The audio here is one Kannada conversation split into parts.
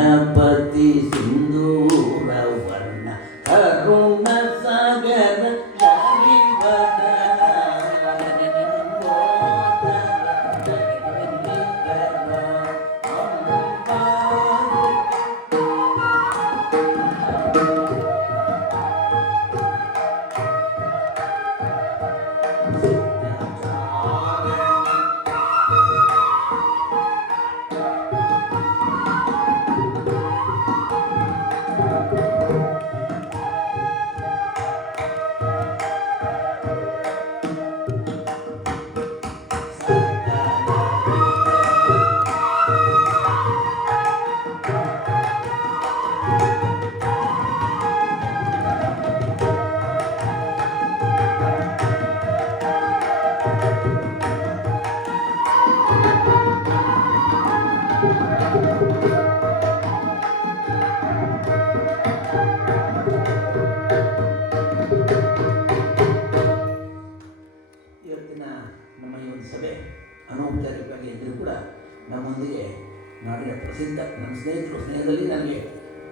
ಗಣಪತಿ ಸಿಂಧೂರ ವರ್ಣ ಕರುಣ ಸಾಗರ ಅನೌಪಚಾರಿಕವಾಗಿ ಇದ್ದರೂ ಕೂಡ ನಮ್ಮೊಂದಿಗೆ ನಾಡಿನ ಪ್ರಸಿದ್ಧ ನಮ್ಮ ಸ್ನೇಹದಲ್ಲಿ ನನಗೆ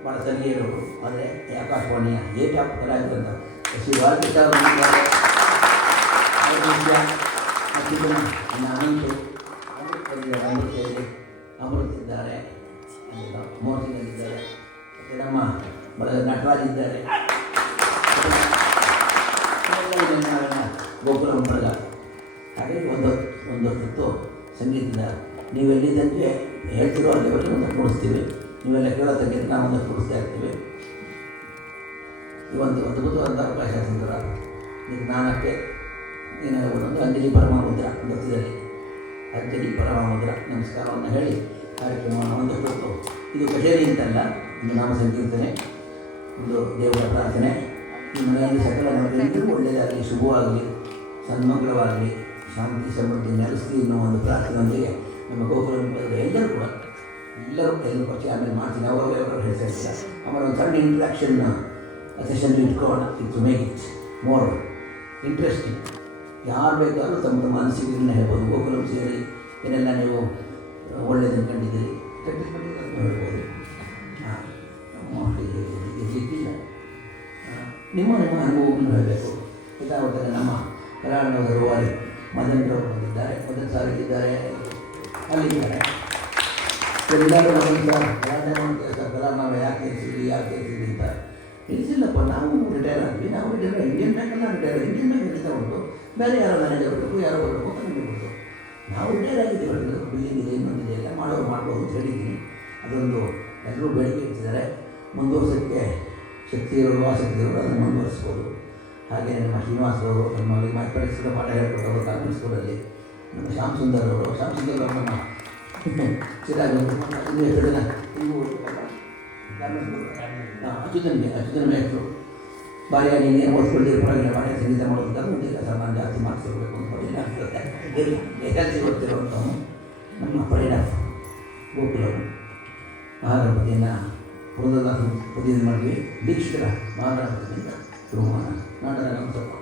ಭಾಳ ಸರಿಯಿರೋರು. ಆದರೆ ಆಕಾಶವಾಣಿಯ ಟಾಪ್ ಕಲಾವಿದಂತ ಶ್ರೀ ವಾಲ್ಮೀಕಿ ಅನಂತು ಅಮೃತಿದ್ದಾರೆ, ಮೋರ್ತಿನಲ್ಲಿದ್ದಾರೆ, ಮತ್ತು ನಮ್ಮ ನಟರಾಜ್ ಇದ್ದಾರೆ, ಗೋಕುಲ ಬಳಗ. ಹಾಗೆ ಒಂದು ಹೊತ್ತು ಸಂಗೀತದ ನೀವೆಲ್ಲಿದ್ದಂಗೆ ಹೇಳ್ತಿರೋ ಅಲ್ಲಿವರೆಗೆ ಒಂದಷ್ಟು ನುಡಿಸ್ತೀವಿ. ನೀವೆಲ್ಲ ಕೇಳೋ ಸಂಗೀತ ನಾವು ಒಂದಷ್ಟು ನುಡಿಸ್ತಾ ಇರ್ತೀವಿ. ಈ ಒಂದು ಅದ್ಭುತವಾದ ಅವಕಾಶ ಸುಂದರ. ಇದು ನಾನಕ್ಕೆ ಒಂದೊಂದು ಅಂಜಲಿ ಪರಮಮುದ್ರ ನೃತ್ಯದಲ್ಲಿ ಅಂಜಲಿ ಪರಮಮುದ್ರ ನಮಸ್ಕಾರವನ್ನು ಹೇಳಿ ಕಾರ್ಯಕ್ರಮವನ್ನು ಒಂದಷ್ಟು ಹೊತ್ತು ಇದು ಕಚೇರಿ ಅಂತಲ್ಲ, ಇದು ನಾಮ ಸಂಕೀರ್ತನೆ, ಒಂದು ದೇವರ ಪ್ರಾರ್ಥನೆ. ಈ ಮನೆಯಲ್ಲಿ ಸಕಲ ನಮಗೆಲ್ಲರಿಗೂ ಒಳ್ಳೆಯದಾಗಲಿ, ಶುಭವಾಗಲಿ, ಸನ್ಮಂಗಳವಾಗಲಿ, ಶಾಂತಿ ಸಮೃದ್ಧಿ ನೆಲೆಸಲಿ ಎನ್ನುವ ಒಂದು ಪ್ರಾರ್ಥನೆಯೊಂದಿಗೆ ನಮ್ಮ ಗೋಕುಲ ಎಲ್ಲರೂ ಕೂಡ ಎಲ್ಲರೂ ಪರಿಚಯ ಆಮೇಲೆ ಮಾಡ್ತೀನಿ. ಅವರು ಹೇಳ್ತಾ ಅವರ ಒಂದು ಸಣ್ಣ ಇಂಟ್ರಾಕ್ಷನ್ ಸೆಷನ್ ಇಟ್ಕೊಳ್ಳೋಣ. To make it more interesting. ಯಾರು ಬೇಕಾದರೂ ತಮ್ಮ ತಮ್ಮ ಅನಿಸಿಕೆಗಳನ್ನ ಹೇಳ್ಬೋದು. ಗೋಕುಲಂ ಸೇರಿ ಏನೆಲ್ಲ ನೀವು ಒಳ್ಳೆಯದನ್ನು ಕಂಡಿದ್ದೀರಿ ಹೇಳ್ಬೋದು. ಇರಲಿಕ್ಕಿಲ್ಲ, ನಿಮ್ಮ ಅನುಭವವನ್ನು ಹೇಳಬೇಕು. ಇದಾಗುತ್ತದೆ. ನಮ್ಮ ಕಲಾವಿದರ ರೂವಾರಿ ಮದನ್ರವರು ಬಂದಿದ್ದಾರೆ, ಮದನ್ ಸಾರ್ ಇದ್ದಾರೆ, ಅಲ್ಲಿದ್ದಾರೆ. ಎಲ್ಲರೂ ಕಲಾ ನಾವು ಯಾಕೆ ಇರಿಸಿದ್ವಿ ಅಂತ ಇರಿಸಿಲ್ಲಪ್ಪ. ನಾವು ರಿಟೈರ್ ಆದ್ವಿ, ನಾವು ರಿಟೈರ್ ಇಂಡಿಯನ್ ಬ್ಯಾಂಕೆಲ್ಲ ರಿಟೈರ್, ಇಂಡಿಯನ್ ಬ್ಯಾಂಕ್ ನಡೀತಾ ಉಂಟು. ಬೇರೆ ಯಾರೋ ಮ್ಯಾನೇಜರ್ ಬರಬೇಕು, ಯಾರೋ ಬರಬೇಕು, ಕಮ್ಮಿ ಬಿಡ್ತು. ನಾವು ರಿಟೈರ್ ಆಗಿದ್ದೀವಿ. ಹೇಳಿದ್ರು ಬಿಲ್ಡಿಂಗ್ ಇದೆ, ಇನ್ನೊಂದಿದೆ, ಎಲ್ಲ ಮಾಡೋರು ಮಾಡ್ಬೋದು ಅಂತ ಹೇಳಿದ್ದೀನಿ. ಅದೊಂದು ಎಲ್ಲರೂ ಬೇಡಿಕೆ ಇಟ್ಟಿದ್ದಾರೆ. ಮುಂದುವರ್ಸೋಕ್ಕೆ ಶಕ್ತಿಯವರು, ಆಸಕ್ತಿಯವರು ಅದನ್ನು ಮುಂದುವರಿಸ್ಬೋದು. ಹಾಗೆ ನಮ್ಮ ಶ್ರೀನಿವಾಸರವರು ನಮ್ಮ ಮ್ಯಾಥಮೆಟಿಕ್ಸ್ಗೆ ಪಾಠ ಹೇಳ್ಕೊಟ್ಟವರು ಕಾನ್ವೆಂಟ್ ಸ್ಕೂಲಲ್ಲಿ. ನಮ್ಮ ಶ್ಯಾಮ್ ಸುಂದರ್ ಅವರು ನಮ್ಮ ಸಿರಾಜ್ ಇನ್ನೂ ಎಷ್ಟು ಜನ ಅಚ್ಚುತನ ಮೇಟ್ರು ಬಾರಿಯಾಗಿ ನೀನು ಓದ್ಕೊಳ್ತೀರಿ, ಪರವಾಗಿಲ್ಲ, ಬಾರಿ ಸಂಗೀತ ಮಾಡೋದಕ್ಕೆ ಮುಂದೆ ನಾನು ಜಾಸ್ತಿ ಮಾರ್ಕ್ಸ್ ಇರಬೇಕು ಅಂತ ಜಾಸ್ತಿ ಗೊತ್ತಿರುವಂಥವನು ನಮ್ಮ ಪರಿಣ ಗೋಕುಲವು ಮಹಾಗಣಪತಿಯನ್ನು ಪ್ರತಿನಿಧಿ ಮಾಡಿದ್ವಿ. ದೀಕ್ಷಿತರ ಮಹಾಗಣಪತಿಯಿಂದ ಶುರು ಮಾಡೋಣ. ನಾಟಕ ಸ್ವಲ್ಪ